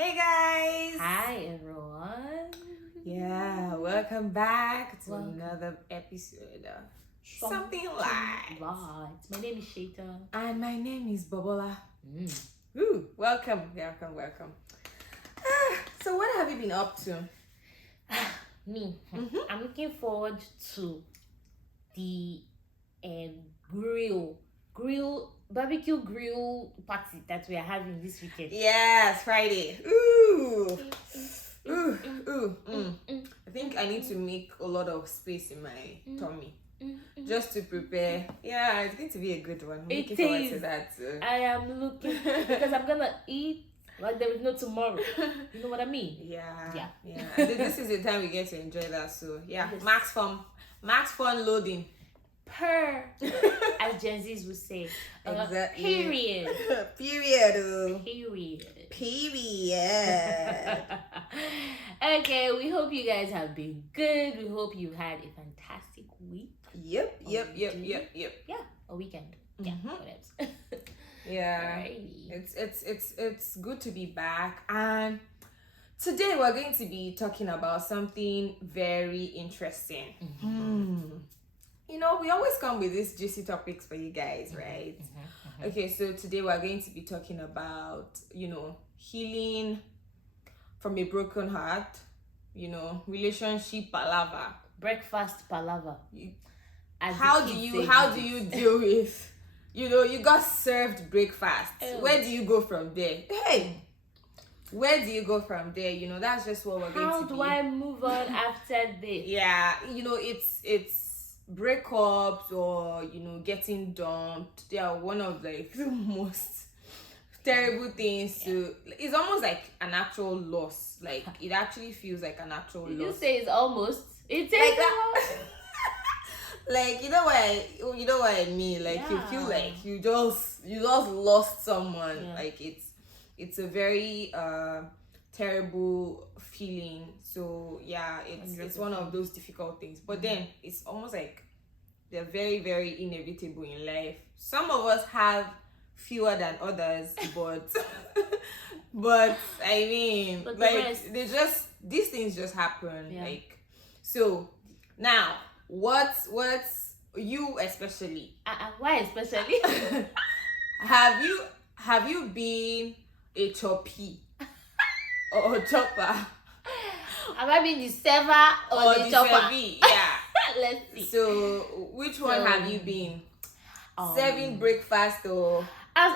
Hey guys! Hi everyone. Yeah, welcome back to another episode of Something Light. My name is Shaita. And my name is Bobola. Mm. Ooh, welcome. So what have you been up to? Me. I'm looking forward to the barbecue grill party that we are having this weekend. Yes, Friday. Ooh. I think I need to make a lot of space in my tummy. Just to prepare. Yeah, it's going to be a good one. I'm looking forward to that. I am looking because I'm gonna eat like there is no tomorrow. You know what I mean? Yeah. This is the time we get to enjoy that. So yeah, yes. Max fun loading. As Gen Zs would say. Exactly. Period. Okay, we hope you guys have been good. We hope you had a fantastic week. Yep. Yeah, a weekend. Yeah, whatever. Yeah. Alrighty. It's good to be back, and today we're going to be talking about something very interesting. You know, we always come with these juicy topics for you guys, right? Okay, so today we're going to be talking about, healing from a broken heart, relationship palaver. Breakfast palaver. How do you deal with, you got served breakfast. Where do you go from there? Hey! Where do you go from there? That's just what we're going to be. How do I move on after this? Yeah, it's breakups or getting dumped. They are one of the most terrible things to. It's almost like an actual loss. Like it actually feels like an actual loss. You say it's almost. It's like that. Like you know what I mean. Like you feel like you just lost someone. Yeah. Like it's a very terrible feeling. So yeah, it's one of those difficult things. But then it's almost like they're very, very inevitable in life. Some of us have fewer than others, but I mean, these things just happen. Yeah. Like so now what's you especially? Why especially? Have you been a choppy or a chopper? Have I been the server or the chopper? Yeah. Let's see. So, which one have you been? Serving breakfast or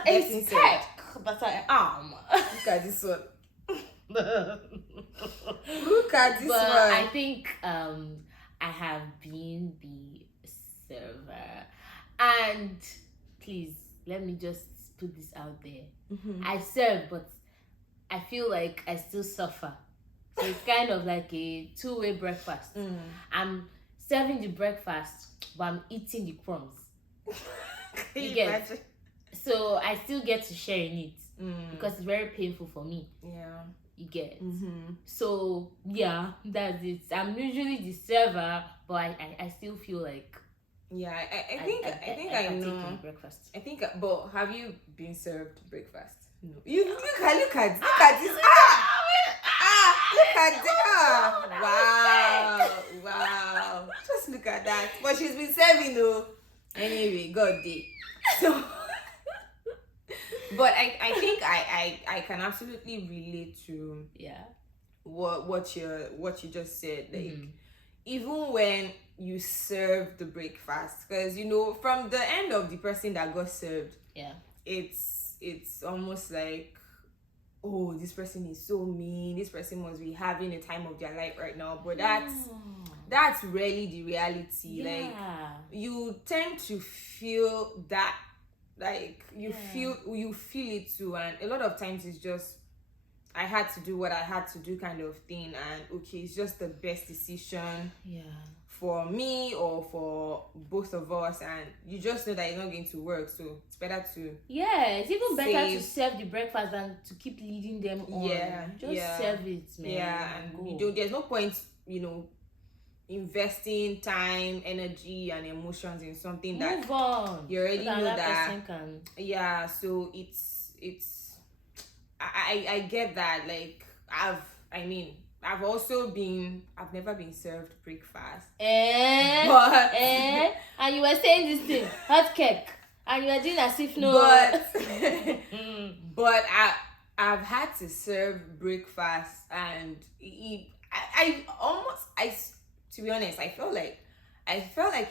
getting served? But look at this one. Look at this one. I think I have been the server, and please let me just put this out there. I serve, but I feel like I still suffer. So it's kind of like a two-way breakfast. I'm serving the breakfast, but I'm eating the crumbs. You get it? So I still get to share in it because it's very painful for me. Yeah. You get it? So yeah, that's it. I'm usually the server, but I still feel like I think I know breakfast. But have you been served breakfast? No. You look at this. Look at that. Wow. Just look at that. But she's been serving though. Anyway, God day. So but I think I can absolutely relate to what you just said. Like even when you serve the breakfast, because from the end of the person that got served, it's almost like, oh, this person is so mean, this person must be having a time of their life right now. But that's really the reality. Like you tend to feel that, like you feel it too, and a lot of times it's just I had to do what I had to do kind of thing, and okay, it's just the best decision for me or for both of us, and you just know that it's not going to work, so it's better to it's even better to serve the breakfast than to keep leading them on. Serve it, man. And there's no point investing time, energy and emotions in something that you already know that can. So it's I get that. Like I've never been served breakfast. But and you were saying this thing, hot cake, and you were doing as if no. But I've had to serve breakfast, and to be honest, I felt like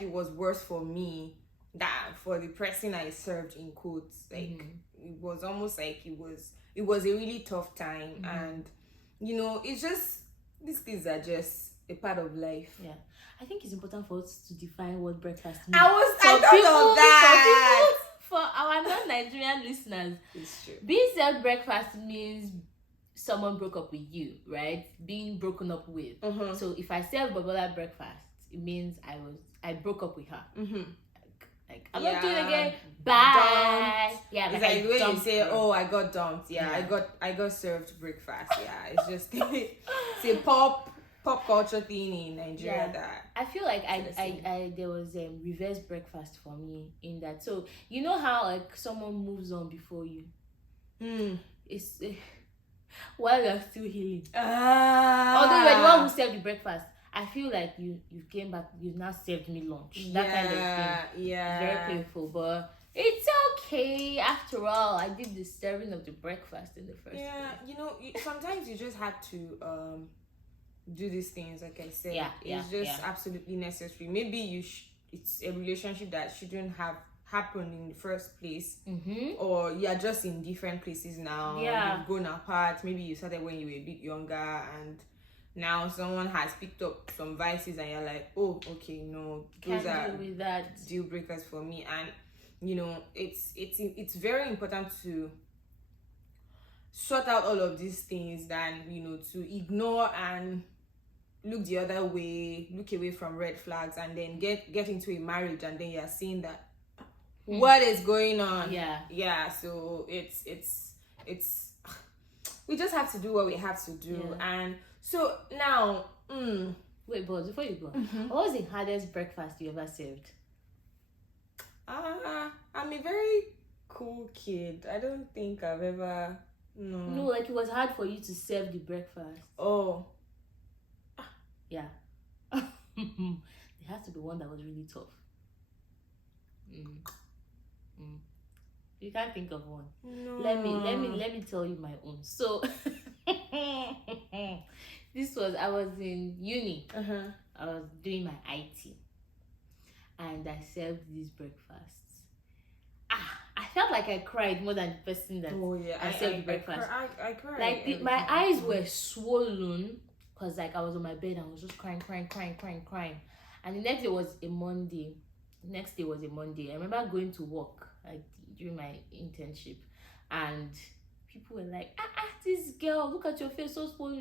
it was worse for me than for the person I served, in quotes. Like it was almost like it was a really tough time, and it's just, these things are just a part of life. Yeah, I think it's important for us to define what breakfast means. I thought of that. For our non-Nigerian listeners, it's true. Being served breakfast means someone broke up with you, right? Being broken up with. So if I serve Babola breakfast, it means I broke up with her. Like I'm not doing it again. Bye. Dumped. Yeah, it's like when you say, "Oh, I got dumped." Yeah, I got served breakfast. Yeah, it's just it's a pop culture thing in Nigeria that I feel like I there was a reverse breakfast for me in that. So you know how like someone moves on before you. It's while you're still healing. Although you're the one who served the breakfast, I feel like you came back, you now served me lunch. That kind of thing. Yeah. It's very painful, but it's okay. After all, I did the serving of the breakfast in the first place. Sometimes you just have to do these things, like I said. It's just absolutely necessary. Maybe it's a relationship that shouldn't have happened in the first place, or you're just in different places now. You've grown apart. Maybe you started when you were a bit younger, and now someone has picked up some vices, and you're like, oh, okay, no, those are deal breakers for me. And it's very important to sort out all of these things than to ignore and look the other way, look away from red flags, and then get into a marriage, and then you're seeing that what is going on. So it's we just have to do what we have to do. And so now wait, but before you go, what was the hardest breakfast you ever served? I'm a very cool kid. I don't think I've ever No, like it was hard for you to serve the breakfast. Oh. Yeah. There has to be one that was really tough. You can't think of one. No. Let me tell you my own. So I was in uni. I was doing my IT, and I served these breakfasts. I felt like I cried more than the person that I served the breakfast. I cried. Like my eyes were swollen because like I was on my bed and I was just crying. And the next day was a Monday. I remember going to work during my internship, and people were like, this girl, look at your face, so swollen.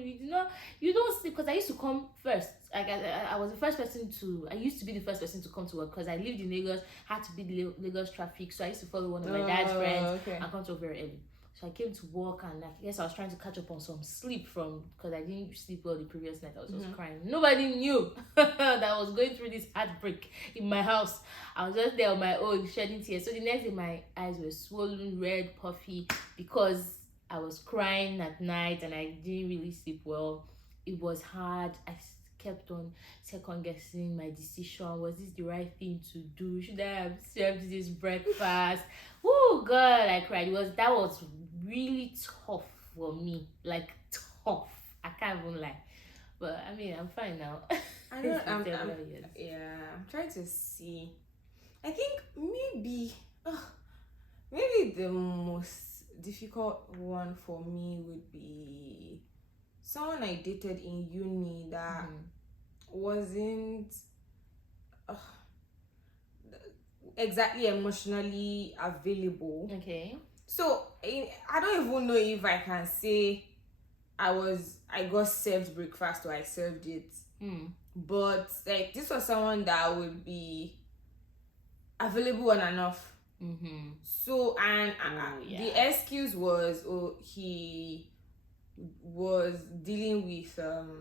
You don't sleep, because I used to come first. Like I was the first person I used to be the first person to come to work, because I lived in Lagos, had to be the Lagos traffic, so I used to follow one of my dad's friends and come to work very early. So I came to work, and I guess I was trying to catch up on some sleep because I didn't sleep well the previous night. I was just crying. Nobody knew that I was going through this heartbreak in my house. I was just there on my own, shedding tears. So the next day, my eyes were swollen, red, puffy, because I was crying at night and I didn't really sleep well. It was hard. I kept on second guessing my decision. Was this the right thing to do? Should I have served this breakfast? Oh God, I cried. That was really tough for me. Like tough. I can't even lie. But I mean, I'm fine now. I'm trying to see. I think maybe the most difficult one for me would be someone I dated in uni that wasn't exactly emotionally available. Okay. So I don't even know if I can say I got served breakfast or I served it. But like this was someone that would be available on and off. So the excuse was he was dealing with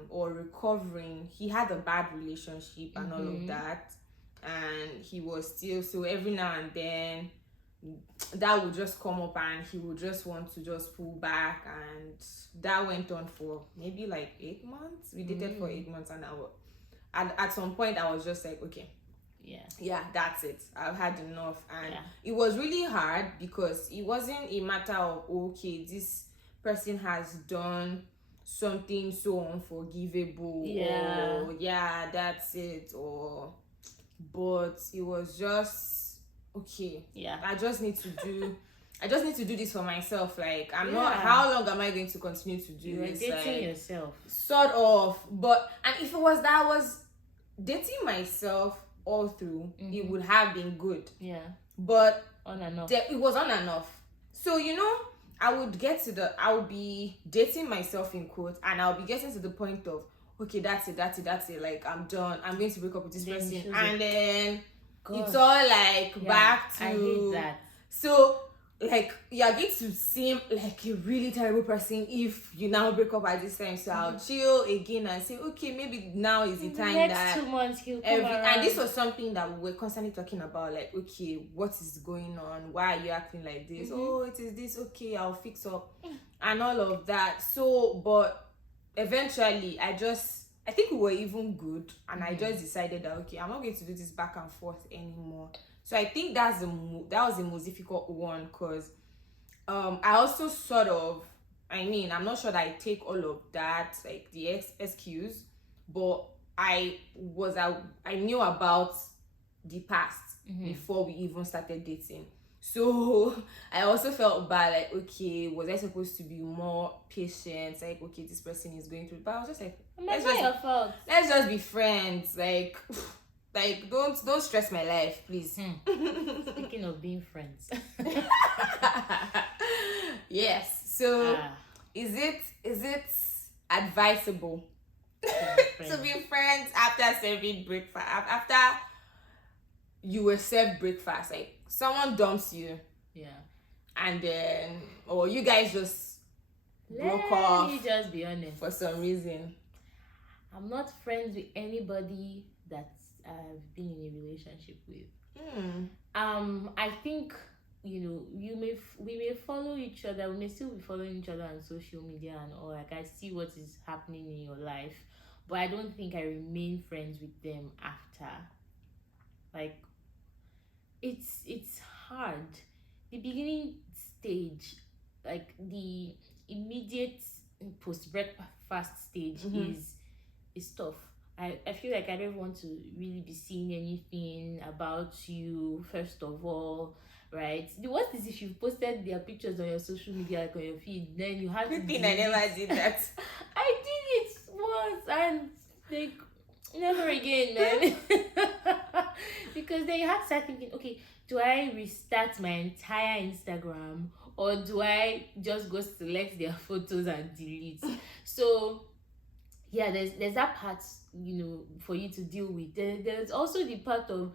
or recovering. He had a bad relationship and all of that, and he was still, so every now and then that would just come up and he would just want to just pull back, and that went on for maybe like 8 months. We dated for 8 months, and at some point I was just like, okay, yeah, that's it, I've had enough. And it was really hard because it wasn't a matter of, okay, this person has done something so unforgivable, or that's it, or, but it was just, okay, I just need to do this for myself. Like, I'm not, how long am I going to continue to do this? Dating like, yourself, sort of. But, and if it was that I was dating myself all through, it would have been good. But on and off, it was on and off. So, I would be dating myself in quotes, and I'll be getting to the point of, okay, that's it, like, I'm done, I'm going to break up with this person, and then it's all like back to, I hate that. So, like, you're going to seem like a really terrible person if you now break up at this time. So I'll chill again and say, okay, maybe now is the time next that 2 months he'll come around. And this was something that we were constantly talking about, like, okay, what is going on? Why are you acting like this? Oh, it is this. Okay, I'll fix up and all of that. So, but eventually I think we were even good, and I just decided that, okay, I'm not going to do this back and forth anymore. So I think that was the most difficult one, because I also sort of, I'm not sure that I take all of that, like the excuse, but I knew about the past before we even started dating. So I also felt bad, like, okay, was I supposed to be more patient? Like, okay, this person is going through, but I was just like, that's not your fault. Let's just be friends. Like, don't stress my life, please. Speaking of being friends. Yes. So is it advisable to be friends after serving breakfast? After you were served breakfast, like someone dumps you, and then, or you guys just broke off. Let me just be honest. For some reason, I'm not friends with anybody that I've been in a relationship with. I think, we may follow each other. We may still be following each other on social media and all. Like, I see what is happening in your life, but I don't think I remain friends with them after. Like, it's hard. The beginning stage, like the immediate post breakfast stage, is tough. I feel like I don't want to really be seeing anything about you, first of all, right? The worst is if you've posted their pictures on your social media, like on your feed, then you have good thing I never did that. I did it once, and like, never again, man. Because then you have to start thinking, okay, do I restart my entire Instagram, or do I just go select their photos and delete? So there's that part, for you to deal with. There's also the part of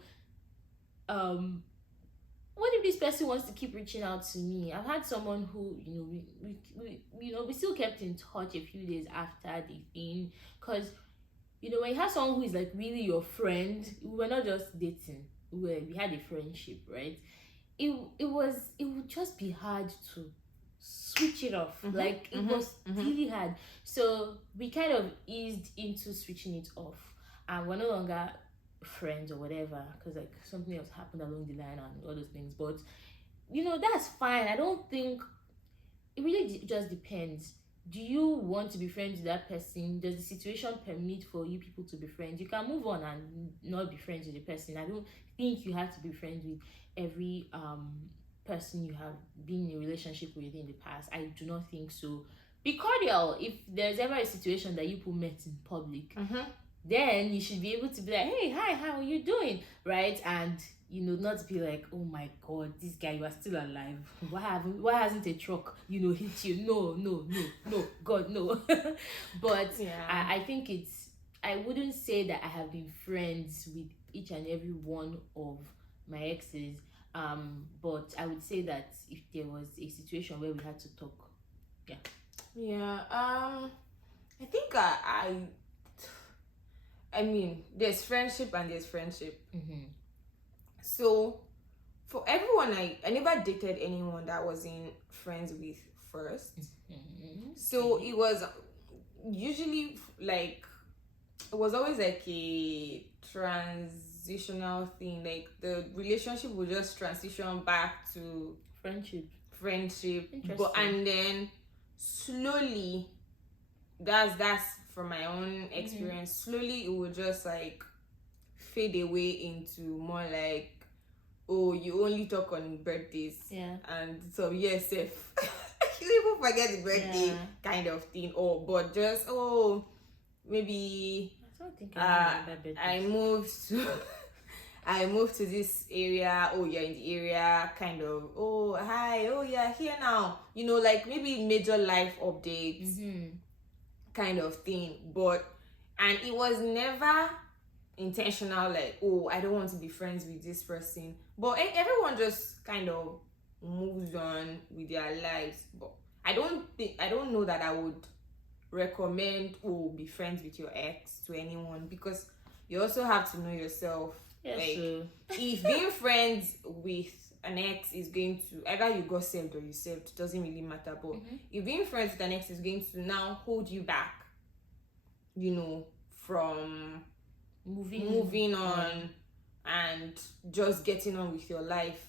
what if this person wants to keep reaching out to me? I've had someone who, we still kept in touch a few days after the thing, because when you have someone who is like really your friend, we were not just dating, we had a friendship, right? It would just be hard to switch it off. Like, it was really hard. So we kind of eased into switching it off, and we're no longer friends or whatever, because like something else happened along the line and all those things. But that's fine. I don't think it really just depends. Do you want to be friends with that person? Does the situation permit for you people to be friends? You can move on and not be friends with the person. I don't think you have to be friends with every person you have been in a relationship with in the past. I do not think so. Be cordial. If there's ever a situation that you people met in public, then you should be able to be like, hey, hi, how are you doing, right? And not be like, oh my god, this guy, you are still alive, why hasn't a truck hit you? No, god, no. But I think I wouldn't say that I have been friends with each and every one of my exes, but I would say that if there was a situation where we had to talk, I think I mean, there's friendship and there's friendship. So for everyone, I never dated anyone that wasn't friends with first. So it was usually like, it was always like a transitional thing. Like the relationship would just transition back to friendship, but and then slowly, that's from my own experience, slowly it would just like fade away into more like, oh, you only talk on birthdays, and so yes, if you even forget the birthday kind of thing, or but just, oh, maybe I moved to I moved to this area, oh, you're in the area, kind of, oh, hi, oh, yeah, here now, like maybe major life updates kind of thing. But and it was never intentional, like, oh, I don't want to be friends with this person, but everyone just kind of moves on with their lives. But I don't know that I would recommend, oh, be friends with your ex to anyone, because you also have to know yourself. If being friends with an ex is going to, either you got saved or you saved, doesn't really matter, but if being friends with an ex is going to now hold you back, from moving on and just getting on with your life,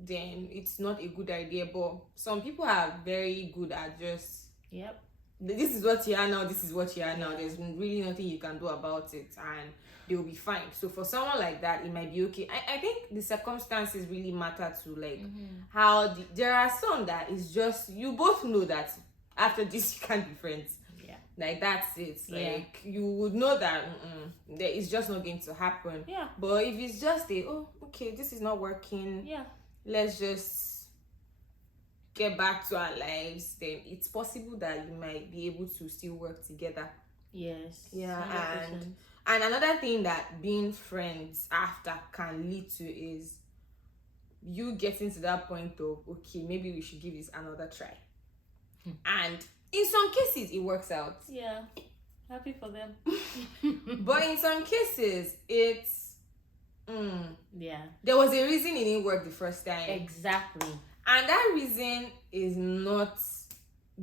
then it's not a good idea. But some people are very good at just, this is what you are now, this is what you are now, there's really nothing you can do about it, and they'll be fine. So for someone like that, it might be okay. I think the circumstances really matter to, like, how there are some that is just, you both know that after this you can't be friends. Like, that's it. Like, you would know that that it's just not going to happen. But if it's just oh, okay, this is not working, let's just get back to our lives, then it's possible that you might be able to still work together. Yes. 100%. And another thing that being friends after can lead to is you getting to that point of, okay, maybe we should give this another try. And in some cases it works out. Happy for them. But in some cases it's there was a reason it didn't work the first time. Exactly. And that reason is not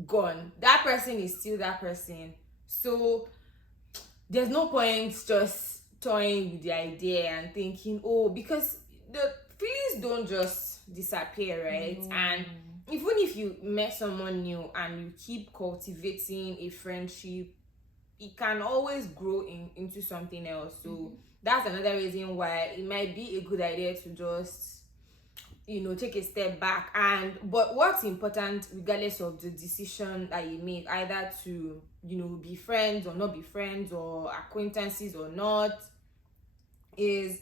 gone. That person is still that person. So there's no point just toying with the idea and thinking, oh, because the feelings don't just disappear, right? And even if you met someone new and you keep cultivating a friendship, it can always grow into something else. So that's another reason why it might be a good idea to just, take a step back. But what's important, regardless of the decision that you make, either to, be friends or not be friends, or acquaintances or not, is,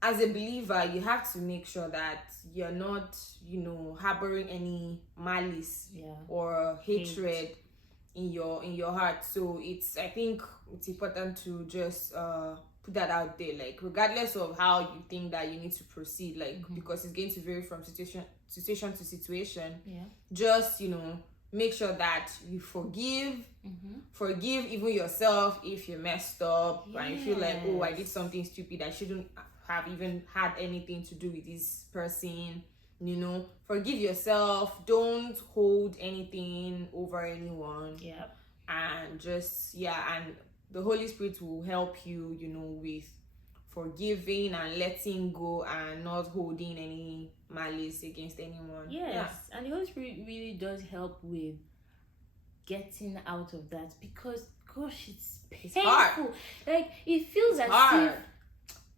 as a believer, you have to make sure that you're not, harboring any malice or hatred in your heart. So I think it's important to just put that out there, like, regardless of how you think that you need to proceed, like, because it's going to vary from situation to situation. Just, make sure that you forgive even yourself if you messed up and you feel like, oh, I did something stupid, I shouldn't have even had anything to do with this person. Forgive yourself, don't hold anything over anyone. And just and the Holy Spirit will help you, with forgiving and letting go and not holding any malice against anyone. And the Holy Spirit really does help with getting out of that, because gosh, it's painful. Hard. Like, it feels as if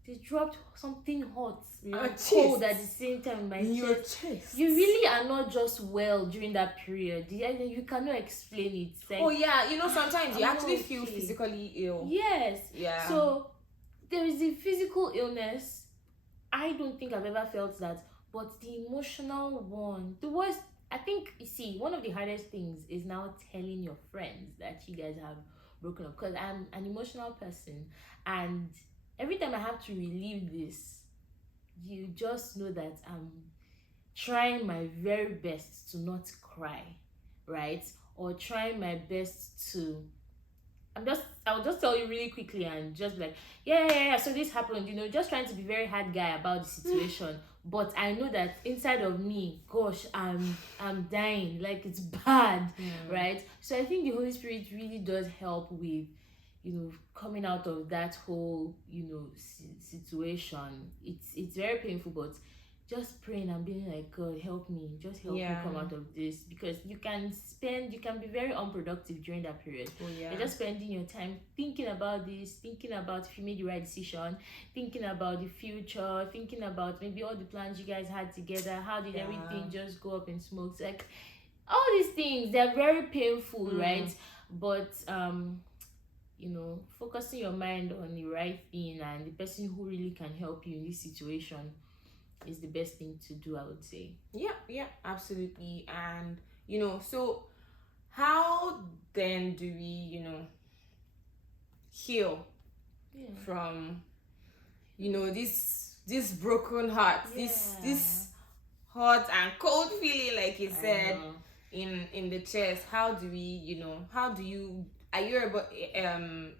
they dropped something hot and cold at the same time in my chest. You really are not just well during that period. You cannot explain it. Like, sometimes you actually feel physically ill. So there is a physical illness. I don't think I've ever felt that, but the emotional one, the worst. I think, you see, one of the hardest things is now telling your friends that you guys have broken up, because I'm an emotional person, and every time I have to relieve this, you just know that I'm trying my very best to not cry, right? Or trying my best to I'll just tell you really quickly and just be like, yeah, so this happened, just trying to be very hard guy about the situation. But I know that inside of me, gosh, I'm dying, like it's bad, right? So I think the Holy Spirit really does help with, coming out of that whole, situation. It's very painful, but just praying and being like, God, help me, just help me come out of this, because you can be very unproductive during that period. You're just spending your time thinking about this, thinking about if you made the right decision, thinking about the future, thinking about maybe all the plans you guys had together, how did everything just go up in smoke. It's like all these things, they're very painful, right? But focusing your mind on the right thing and the person who really can help you in this situation is the best thing to do, I would say. Yeah, absolutely. And so how then do we heal from this broken heart, this hot and cold feeling, like you said, in the chest? How do we are you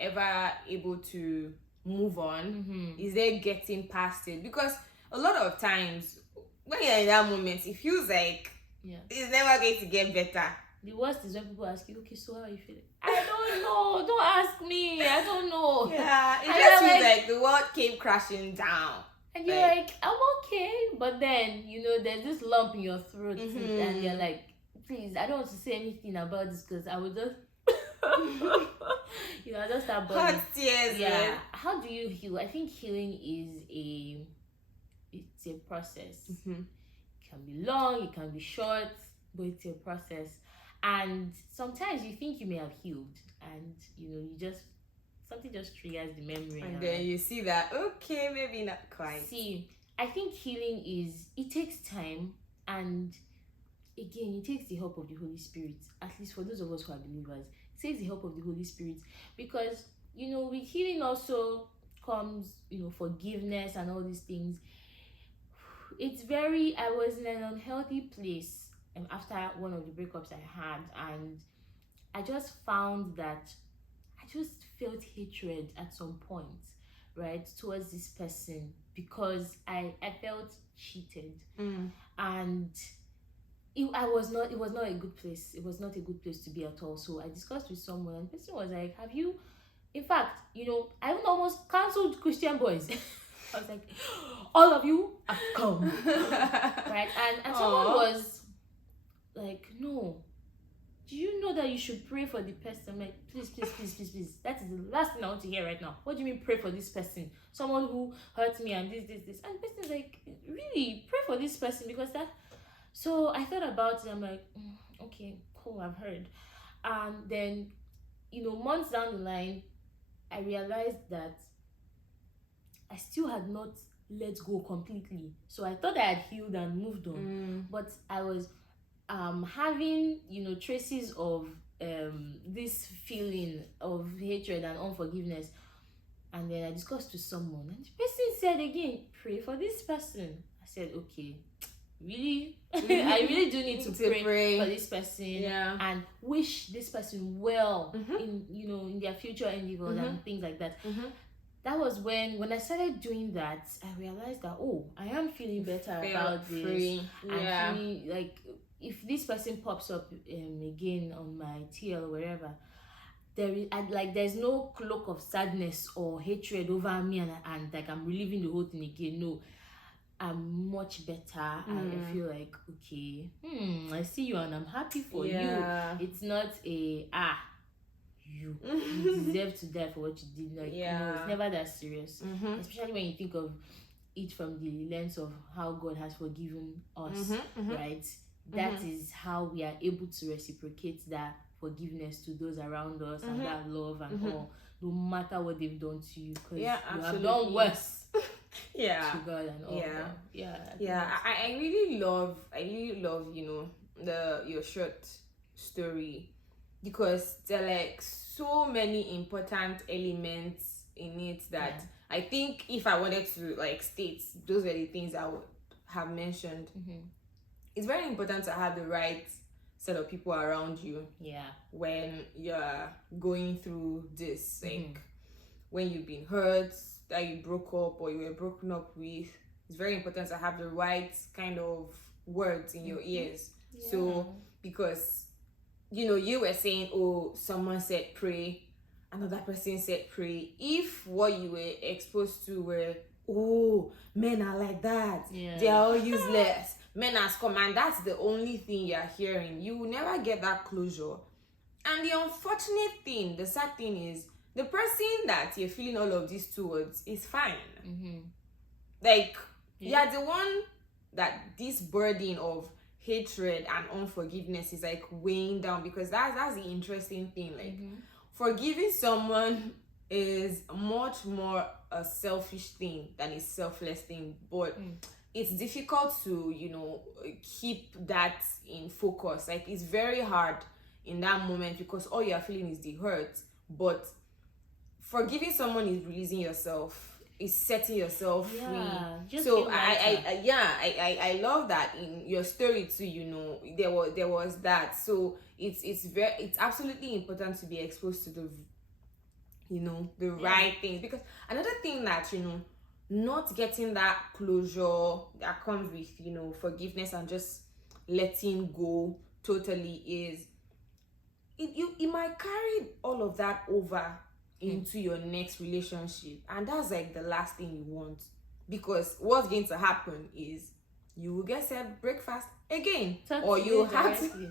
ever able to move on? Is there getting past it? Because a lot of times when you're in that moment, it feels like it's never going to get better. The worst is when people ask you, okay, so how are you feeling? I don't know. Don't ask me. I don't know. Yeah, it just feels like the world came crashing down. And you're like, I'm okay. But then, there's this lump in your throat. And you're like, please, I don't want to say anything about this because I would just... I just start burning. Hot tears. Yeah. How do you heal? I think healing is it's a process. It can be long, it can be short, but it's a process. And sometimes you think you may have healed, and something just triggers the memory, and then you see that, okay, maybe not quite. See, I think healing it takes time, and again, it takes the help of the Holy Spirit. At least for those of us who are believers, it takes the help of the Holy Spirit, because with healing also comes forgiveness and all these things. I was in an unhealthy place after one of the breakups I had, and I just found that I just felt hatred at some point, right, towards this person, because I felt cheated. And it was not a good place. It was not a good place to be at all. So I discussed with someone, and the person was like, have you, in fact, I even almost cancelled Christian Boys. I was like, all of you have come. Right? And someone was like, no, do you know that you should pray for the person? I'm like, please. That is the last thing I want to hear right now. What do you mean pray for this person? Someone who hurt me and this. And the person's like, really? Pray for this person? Because that... So I thought about it. I'm like, okay, cool, I've heard. And then, months down the line, I realized that I still had not let go completely. So I thought I had healed and moved on. But I was having, traces of this feeling of hatred and unforgiveness. And then I discussed with someone, and the person said again, pray for this person. I said, okay, really? I really do need to pray for this person and wish this person well in their future endeavors and things like that. That was when I started doing that, I realized that, I am feeling better about this. I'm feeling like, if this person pops up again on my TL or wherever, there's no cloak of sadness or hatred over me, and like I'm reliving the whole thing again. No, I'm much better. I feel like, okay, I see you and I'm happy for you. It's not you deserve to die for what you did. Like, it's never that serious. Especially when you think of it from the lens of how God has forgiven us, right? That is how we are able to reciprocate that forgiveness to those around us and that love and all, no matter what they've done to you, because you have done worse. To God and all. I really love your short story, because there are like so many important elements in it that I think if I wanted to like state, those were the things I would have mentioned. It's very important to have the right set of people around you. Yeah. When you're going through this, like when you've been hurt, that you broke up or you were broken up with, it's very important to have the right kind of words in your ears. Yeah. So because you were saying, oh, someone said pray, another person said pray. If what you were exposed to were, oh, men are like that, they are all useless, men are scum, and that's the only thing you're hearing, you will never get that closure. And the unfortunate thing, the sad thing is, the person that you're feeling all of these towards is fine. Like, you're the one that this burden of hatred and unforgiveness is like weighing down, because that's the interesting thing. Like, forgiving someone is much more a selfish thing than a selfless thing, but it's difficult to keep that in focus. Like, it's very hard in that moment because all you're feeling is the hurt, but forgiving someone is releasing yourself, is setting yourself free. So I love that in your story too. There was that. So it's absolutely important to be exposed to the right things, because another thing that not getting that closure that comes with forgiveness and just letting go totally is it might carry all of that over into your next relationship, and that's like the last thing you want, because what's going to happen is you will get served breakfast again, or you have to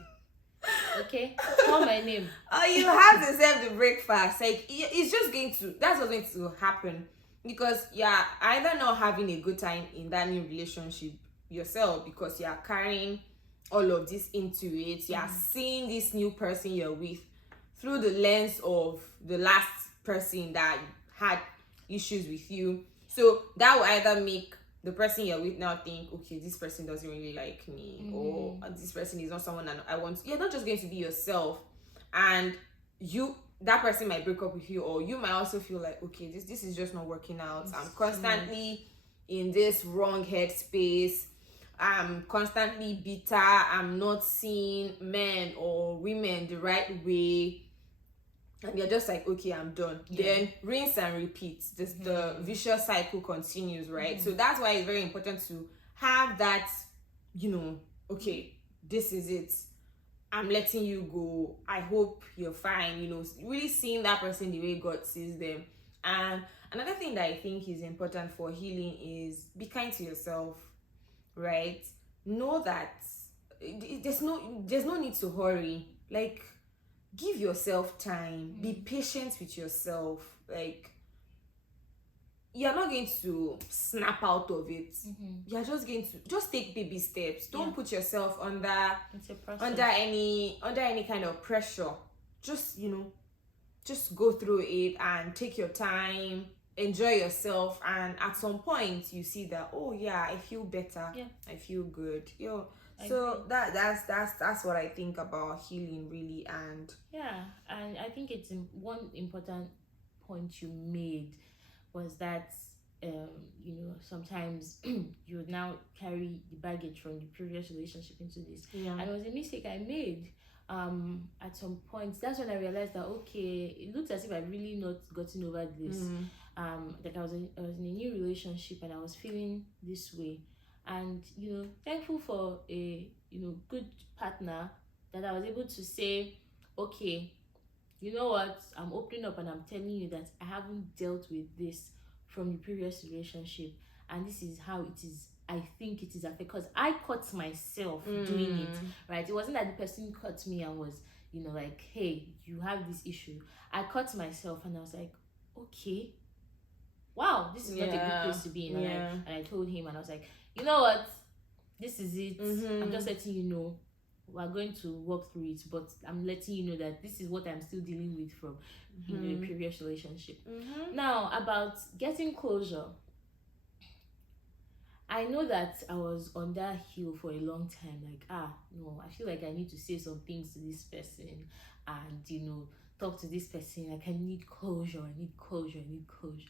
okay, call my name, or you have to serve the breakfast. Like, it's just that's what's going to happen, because you're either not having a good time in that new relationship yourself, because you're carrying all of this into it. You're seeing this new person you're with through the lens of the last person that had issues with you. So that will either make the person you're with now think, okay, this person doesn't really like me, or this person is not someone that I want. You're not just going to be yourself, and that person might break up with you, or you might also feel like, okay, this is just not working out. I'm constantly in this wrong headspace. I'm constantly bitter. I'm not seeing men or women the right way. And you're just like, okay, I'm done. Then rinse and repeat. The vicious cycle continues, right? So that's why it's very important to have that, okay, this is it. I'm letting you go. I hope you're fine. Really seeing that person the way God sees them. And another thing that I think is important for healing is be kind to yourself, right? Know that there's no need to hurry. Like, give yourself time. Be patient with yourself. Like, you're not going to snap out of it. You're just going to take baby steps. Don't put yourself under any kind of pressure. Just just go through it and take your time, enjoy yourself, and at some point you see that, oh yeah, I feel better. I feel good. So that's what I think about healing, really. And and I think it's one important point you made was that sometimes you would now carry the baggage from the previous relationship into this, and it was a mistake I made at some point. That's when I realized that, okay, it looks as if I've really not gotten over this. Like I was in a new relationship and I was feeling this way, and thankful for a good partner that I was able to say, okay, you know what, I'm opening up and I'm telling you that I haven't dealt with this from the previous relationship, and this is how it is. I think it is because I caught myself doing it, right? It wasn't that the person caught me and was like, hey, you have this issue. I caught myself and I was like, okay, wow, this is not a good place to be in. And I told him, and I was like, you know what, this is it. I'm just letting you know we're going to work through it, but I'm letting you know that this is what I'm still dealing with from a previous relationship. Now, about getting closure, I know that I was on that hill for a long time. Like, no, I feel like I need to say some things to this person and talk to this person. Like, I need closure. I need closure. I need closure.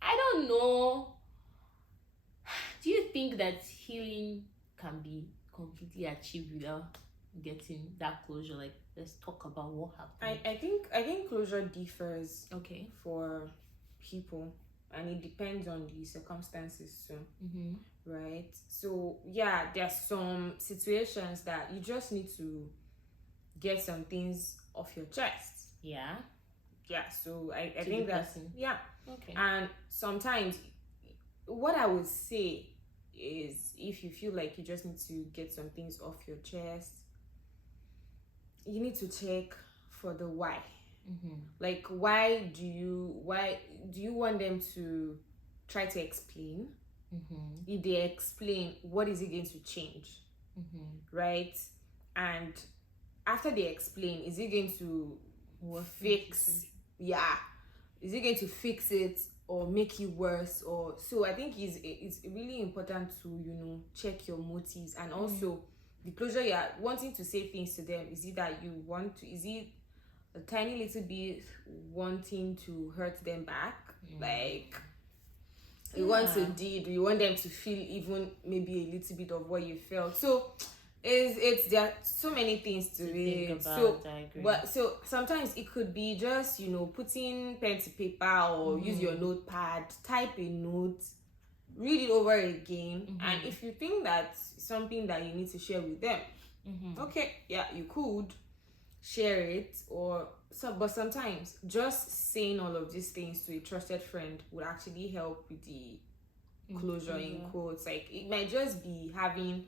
I don't know. Do you think that healing can be completely achieved without getting that closure? Like, let's talk about what happened. I think closure differs Okay. for people, and it depends on the circumstances too. Right? So yeah, there's some situations that you just need to get some things off your chest. Yeah. So I think that's okay. And sometimes what I would say is, if you feel like you just need to get some things off your chest, you need to check for the why. Like, why do you want them to try to explain? If they explain, what is it going to change? Right? And after they explain, is it going to fix? Is it going to fix it or make it worse? Or so I think it's really important to check your motives, and also the closure you're wanting to say things to them. Is it that you want to? Is it a tiny little bit wanting to hurt them back? Like, you want them to feel even maybe a little bit of what you felt. So there are so many things to it. So sometimes it could be just putting pen to paper, or use your notepad, type a note, read it over again, and if you think that's something that you need to share with them, okay, you could share it. But sometimes just saying all of these things to a trusted friend would actually help with the closure, in quotes. Like, it might just be having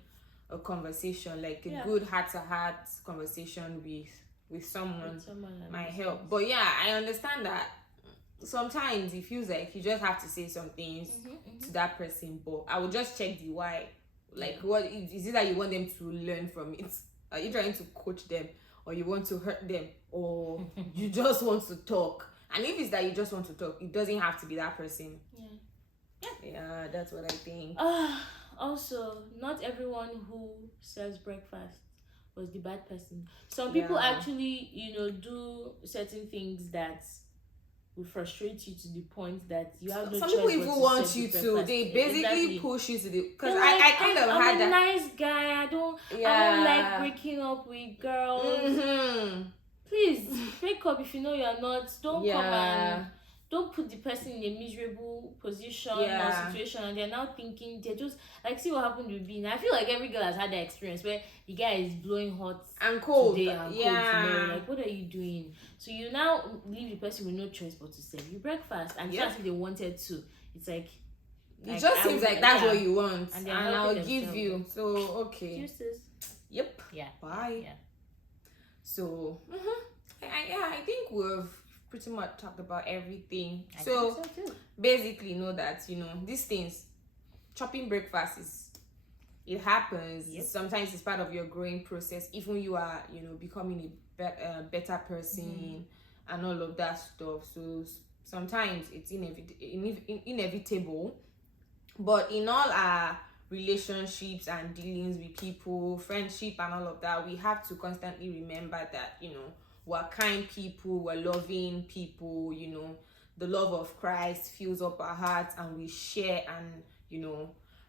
a conversation, like a good heart-to-heart conversation with someone might help. But I understand that sometimes it feels like you just have to say some things to that person, but I would just check the why. Like, what is it that you want them to learn from it? Are you trying to coach them, or you want to hurt them, or you just want to talk? And if it's that you just want to talk, it doesn't have to be that person. That's what I think. Also, not everyone who serves breakfast was the bad person. Some people actually, do certain things that will frustrate you to the point that you have no choice. Some people even want you to. They basically push you to the. Because I kind of had that. I'm a nice guy. I don't like breaking up with girls. Please break up if you know you're not. Don't come and. Don't put the person in a miserable position or situation, and they're now thinking, they're just like, see what happened with Bean. I feel like every girl has had that experience where the guy is blowing hot and cold today and cold tomorrow. Like, what are you doing? So you now leave the person with no choice but to serve you breakfast, and just if they wanted to, it's like it just seems like that's what you want, and I'll give you. So okay. Juices. Yep. Yeah. Bye. Yeah. So I think we've pretty much talked about everything. So basically know that these things, chopping breakfast, it happens. Sometimes it's part of your growing process, even you are becoming a better person and all of that stuff. So sometimes it's inevitable, but in all our relationships and dealings with people, friendship and all of that, we have to constantly remember that we're kind people, we're loving people, the love of Christ fills up our hearts, and we share and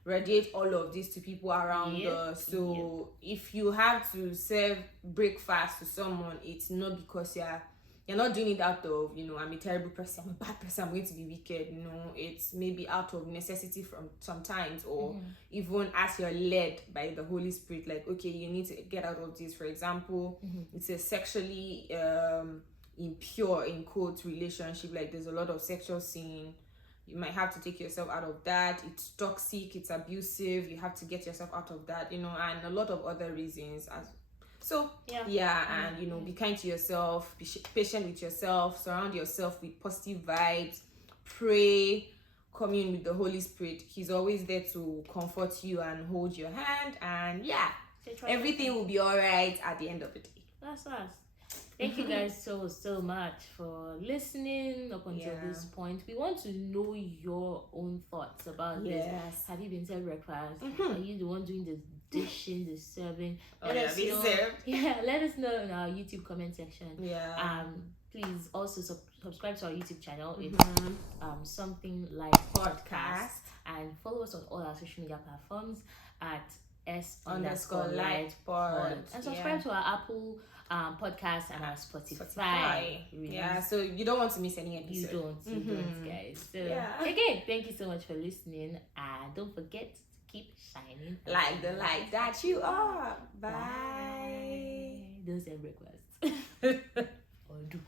radiate all of this to people around us. So if you have to serve breakfast to someone, it's not because you're not doing it out of I'm a terrible person, I'm a bad person, I'm going to be wicked. It's maybe out of necessity from sometimes, or even as you're led by the Holy Spirit, like, okay, you need to get out of this. For example, it's a sexually impure, in quotes, relationship, like there's a lot of sexual sin. You might have to take yourself out of that. It's toxic, it's abusive, you have to get yourself out of that, and a lot of other reasons and be kind to yourself, be patient with yourself, surround yourself with positive vibes, pray, commune with the Holy Spirit. He's always there to comfort you and hold your hand, and everything will be all right at the end of the day. That's us. Thank you guys so much for listening up until this point. We want to know your own thoughts about this. Have you been served breakfast? Are you the one doing the dishing, the serving? Let us know in our YouTube comment section. Please also subscribe to our YouTube channel. It's something like podcast, and follow us on all our social media platforms at S_light pod. And subscribe to our Apple podcast and our Spotify. Yeah, so you don't want to miss any episode. You don't, guys. So again, thank you so much for listening. And don't forget to keep shining like the light that you are. Bye. Don't say breakfast. Or do.